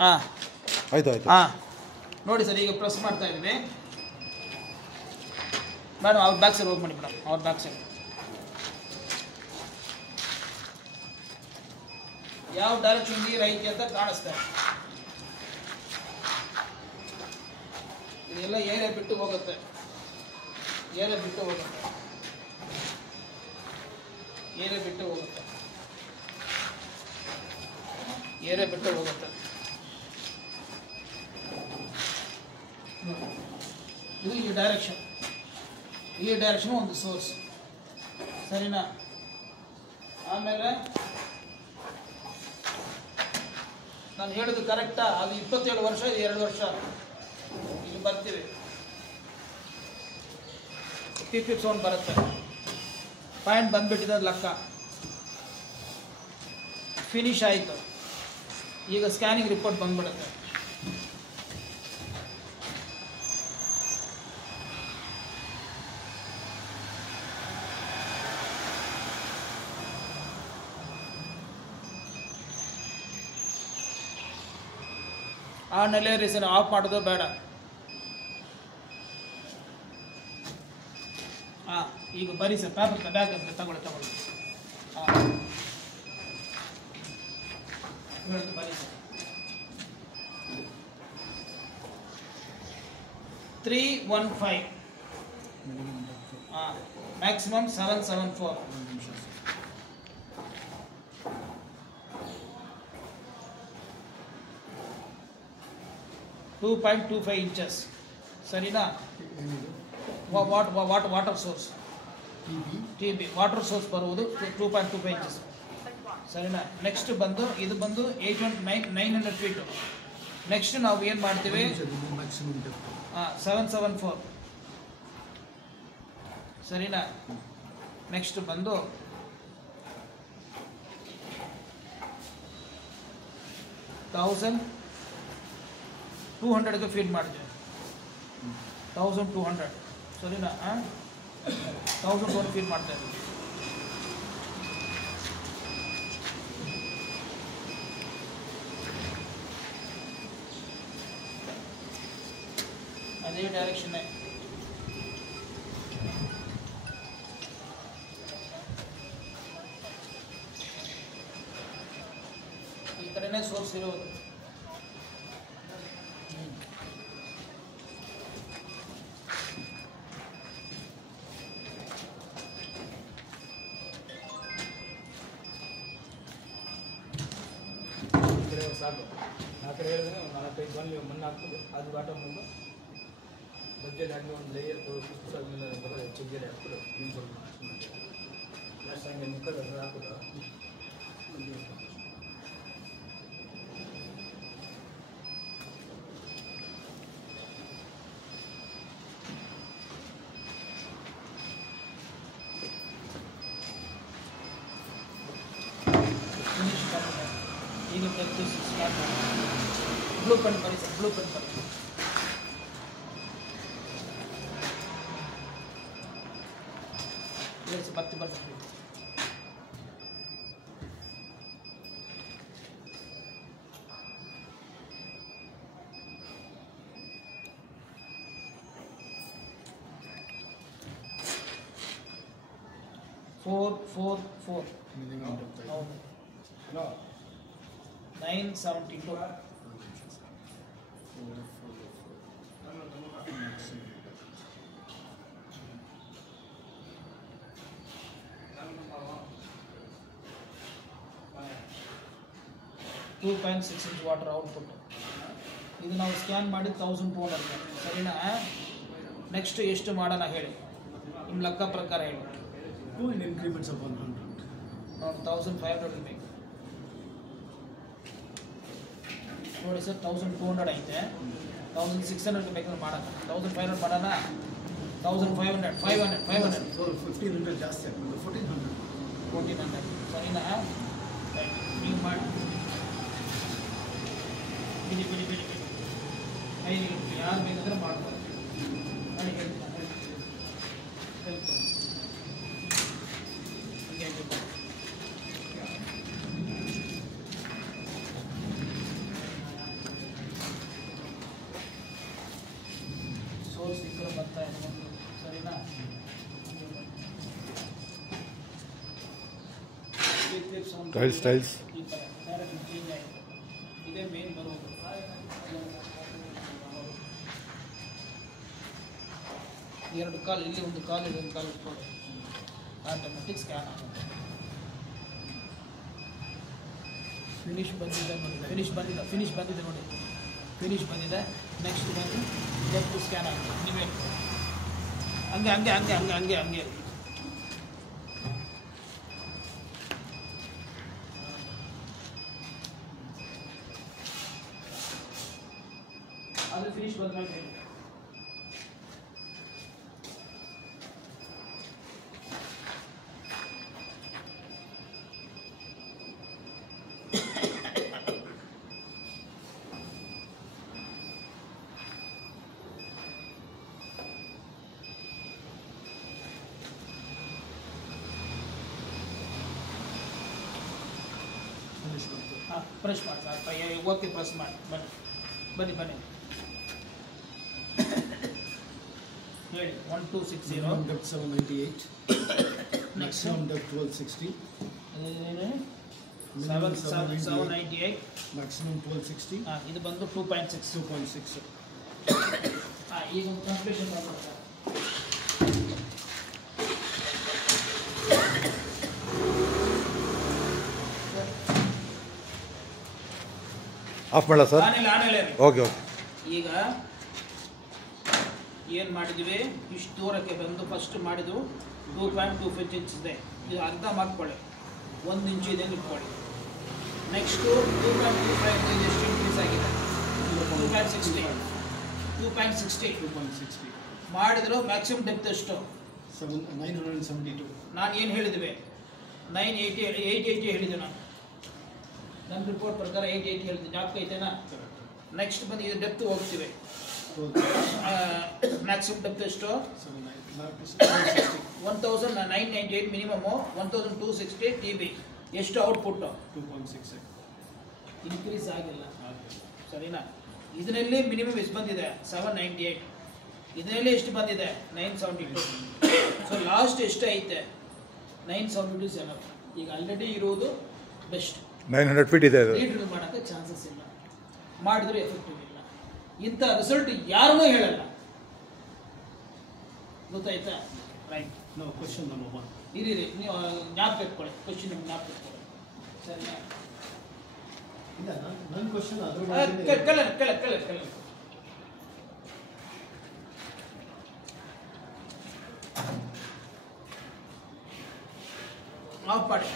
ಹಾಂ ಆಯ್ತು ಆಯ್ತು. ಹಾಂ ನೋಡಿ ಸರ್, ಈಗ ಪ್ರೆಸ್ ಮಾಡ್ತಾ ಇದ್ವಿ ಮೇಡಮ್. ಅವ್ರ ಬ್ಯಾಕ್ ಸೈಡ್ ಹೋಗಿ ಮಾಡಿ ಮೇಡಮ್, ಅವ್ರ ಬ್ಯಾಕ್ ಸೈಡ್ ಯಾವ ಡೈರೆಕ್ಷನ್ ನೀರು ಐತಿ ಅಂತ ಕಾಣಿಸ್ತಾ ಇದೆ. ಇದೆಲ್ಲ ಏರಿಯಾ ಬಿಟ್ಟು ಹೋಗುತ್ತೆ, ಏರಿಯಾ ಬಿಟ್ಟು ಹೋಗುತ್ತೆ, ಏರಿಯಾ ಬಿಟ್ಟು ಹೋಗುತ್ತೆ, ಏರಿಯಾ ಬಿಟ್ಟು ಹೋಗುತ್ತೆ. ಇದು ಈ ಡೈರೆಕ್ಷನ್, ಈ ಡೈರೆಕ್ಷನ್ ಒಂದು ಸೋರ್ಸ್, ಸರಿನಾ? ಆಮೇಲೆ ನಾನು ಹೇಳಿದ್ದು ಕರೆಕ್ಟಾ? ಅದು 27 ವರ್ಷ, ಇದು 2 ವರ್ಷ. ಇಲ್ಲಿ ಬರ್ತೀವಿ, ಪಿಪ್ ಸೌಂಡ್ ಬರುತ್ತೆ, ಪಾಯಿಂಟ್ ಬಂದ್ಬಿಟ್ಟಿದೆ ಲೆಕ್ಕ. ಫಿನಿಶ್ ಆಯಿತು. ಈಗ ಸ್ಕ್ಯಾನಿಂಗ್ ರಿಪೋರ್ಟ್ ಬಂದ್ಬಿಡುತ್ತೆ. ಆಮೇಲೆ ರೀಸನ್ ಆಫ್ ಮಾಡೋದು ಬೇಡ. ಹಾಂ, ಈಗ ಬರೀ ಸರ್, ಪೇಪರ್ ಬ್ಯಾಗ್ ಅಂತ ತಗೊಳ್ಳಿ. ಹಾಂ, ಬರೀ ಸರ್. 315. ಹಾಂ, ಮ್ಯಾಕ್ಸಿಮಮ್ 774. 2.25 inches. ಸರಿನಾ? Water source, TB water source ಬರುವುದು 2.25 inches. ಸರಿನಾ? ನೆಕ್ಸ್ಟ್ ಬಂದು ಇದು ಬಂದು 900 ಫೀಟು. ನೆಕ್ಸ್ಟ್ ನಾವು ಏನು ಮಾಡ್ತೀವಿ? 774. ಸರಿನಾ? ನೆಕ್ಸ್ಟ್ ಬಂದು 1200ಗೆ ಫೀಡ್ ಮಾಡ್ತೀವಿ. 1200. ಸರಿನಾ? 1200 ಫೀಡ್ ಮಾಡ್ತಾ ಇದ್ದೀವಿ. ಅದೇ ಡೈರೆಕ್ಷನ್ನೇ. ಈ ಕಡೆನೇ ಸೋರ್ಸ್ ಇರೋದು. ಸಾಕು. ಆ ಕಡೆ ಹೇಳಿದ್ರೆ ಒಂದು 4-5 ಬಂದು ಮಣ್ಣು ಹಾಕ್ಬೋದು. ಅದು ಬಾಟ ಮುಂದೆ ಬಜ್ಜೆಲಿ ಹಾಕಿ ಒಂದು ಲೇಯರ್ ಪುಸ್ತಕ ಬಜ್ಜೆಲಿ ಹಾಕ್ಬಿಟ್ಟು ನೀನು ಸ್ವಲ್ಪ ಲಾಸ್ಟ್ ಹಂಗೆ ಮುಖದ ಹಾಕ್ಬಿಟ್ಟು ಈಗ ಸ್ಟಾರ್ಟ್ ಮಾಡಿ. ಬ್ಲೂ ಪೆನ್ ಬರೀ ಸರ್, ಬ್ಲೂ ಪೆನ್ ಬರೀ. ಬರ್ತೀವಿ. 444. ಹೌದು, 972. .6 inch ವಾಟರ್ ಔಟ್ಪುಟ್. ಇದು ನಾವು ಸ್ಕ್ಯಾನ್ ಮಾಡಿ 1200. ಸರಿನಾ? ನೆಕ್ಸ್ಟ್ ಎಷ್ಟು ಮಾಡೋಣ ಹೇಳಿ, ನಿಮ್ಮ ಲೆಕ್ಕ ಪ್ರಕಾರ ಹೇಳಿ. 2 in increments of 100. ನೋಡಿ 1500 ಬೇಕು ನೋಡಿ ಸರ್. 1200 ಐತೆ, 1600 ಬೇಕಾದ್ರೆ ಮಾಡೋಣ. 1500 ಮಾಡೋಣ. 1500 1500 ಜಾಸ್ತಿ ಆಗ್ತದೆ. 1400 ಸರಿನಾ? ನೀವು ಮಾಡಿ ಬಿಡಿ ಯಾರು ಬೇಕಾದ್ರೆ ಮಾಡ್ಬೋದು. ಮಾಡಿ ಹೇಳ್ತೀನಿ. ಟೈಲ್ಸ್ ಈ ಥರ ಡೈರೆಕ್ಷನ್ ಚೇಂಜ್ ಆಯಿತು. ಇದೇ ಮೇನ್ ಬರುವುದು. ಎರಡು ಕಾಲು ಇಲ್ಲಿ ಒಂದು ಕಾಲು ಇಲ್ಲಿ ಒಂದು ಕಾಲು ಇಟ್ಕೊಳ್ಳಿ. ಆಟೋಮೆಟಿಕ್ ಸ್ಕ್ಯಾನ್ ಆಗುತ್ತೆ. ಫಿನಿಶ್ ಬಂದಿದೆ ನೋಡಿ, ಫಿನಿಶ್ ಬಂದಿದೆ ನೋಡಿ, ಫಿನಿಶ್ ಬಂದಿದೆ. ನೆಕ್ಸ್ಟ್ ಬಂದು ಡೆಪ್ತ್ ಸ್ಕ್ಯಾನ್ ಆಗುತ್ತೆ. ನೀವೇ ಹಂಗೆ ಹಂಗೆ ಹಂಗೆ ಹಂಗೆ ಹಂಗೆ ಹಂಗೆ ಅದು ಫಿನಿಶ್ ಬಂದ್ಮೇಲೆ ಹೇಳಿ. ಹಾಂ, ಪ್ರೆಸ್ ಮಾಡಿ ಸರ್. ಓಕೆ, ಪ್ರೆಸ್ ಮಾಡಿ. ಬನ್ನಿ ಬನ್ನಿ ಹೇಳಿ. 1260. Minimum depth 798. Maximum depth 1260. 798. Maximum 1260. ಹಾಂ, ಇದು ಬಂದು 2.6. 2.6. ಹಾಂ, ಈಗ ಒಂದು ಕಂಪ್ಲೀಷನ್ ಮಾಡ್ಬೋದು ಸರ್. ಆಫ್ ಮಾಡಲ ಸರ್? ಆನೇಲೆ ಓಕೆ ಓಕೆ. ಈಗ ಏನು ಮಾಡಿದ್ವಿ, ಇಷ್ಟು ದೂರಕ್ಕೆ ಬಂದು ಫಸ್ಟ್ ಮಾಡಿದ್ದು 2.25 ಇಂಚ್ ಇದೆ. ಇದು ಅರ್ಧ ಮಾಡ್ಕೊಳ್ಳಿ, 1 ಇಂಚು ಇದೆ ಇಟ್ಕೊಳ್ಳಿ. ನೆಕ್ಸ್ಟು 2.25 ಇದು ಎಷ್ಟು ಇನ್ಕ್ರೀಸ್ ಆಗಿದೆ? 2.60. 2.60. ಮಾಡಿದ್ರು. ಮ್ಯಾಕ್ಸಿಮಮ್ ಡೆಪ್ತ್ ಎಷ್ಟು? 972. ನಾನು ಏನು ಹೇಳಿದ್ವಿ? 880 ಹೇಳಿದ್ದೆ ನಾನು. ನನ್ನ ರಿಪೋರ್ಟ್ ಪ್ರಕಾರ 880 ಹೇಳಿದ್ದೆ, ಜ್ಞಾಪಕ ಐತೆನಾ? ನೆಕ್ಸ್ಟ್ ಬಂದು ಇದು ಡೆಪ್ತ್ ಹೋಗ್ತೀವಿ. ಮ್ಯಾಕ್ಸಿಮಮ್ ಡೆಪ್ತ್ ಎಷ್ಟು? 1998 ಮಿನಿಮಮು, 1260 TB. ಎಷ್ಟು ಔಟ್ಪುಟ್ಟು? 2.6. ಇನ್ಕ್ರೀಸ್ ಆಗಿಲ್ಲ, ಸರಿನಾ? ಇದರಲ್ಲಿ ಮಿನಿಮಮ್ ಎಷ್ಟು ಬಂದಿದೆ? 798. ಇದರಲ್ಲಿ ಎಷ್ಟು ಬಂದಿದೆ? 972. ಸೊ ಲಾಸ್ಟ್ ಎಷ್ಟು ಐತೆ? 972 is enough. ಈಗ ಆಲ್ರೆಡಿ ಇರುವುದು ಬೆಸ್ಟ್. 900 ಫೀಟ್ ಇದೆ. ರೀಡ್ರಿಲ್ ಮಾಡೋಕ್ಕೆ ಚಾನ್ಸಸ್ ಇಲ್ಲ, ಮಾಡಿದ್ರೆ ಎಫೆಕ್ಟಿವ್ ಇಲ್ಲ. ಇಂಥ ರಿಸಲ್ಟ್ ಯಾರೂ ಹೇಳಲ್ಲ, ಗೊತ್ತಾಯ್ತಾ? ರೈಟ್. Now question number 1. ಇರಿ ನೀವು ಜ್ಞಾಪಕ ಇಟ್ಕೊಳ್ಳಿ, ಕ್ವಶನ್ ಜ್ಞಾಪಕ ಇಟ್ಕೊಳ್ಳಿ, ಸರಿನಾ? ಇಲ್ಲ, ನನ್ನ ಕ್ವಶನ್ ಅದ್ರ ಕೆಳ ಆಫ್ ಮಾಡಿ.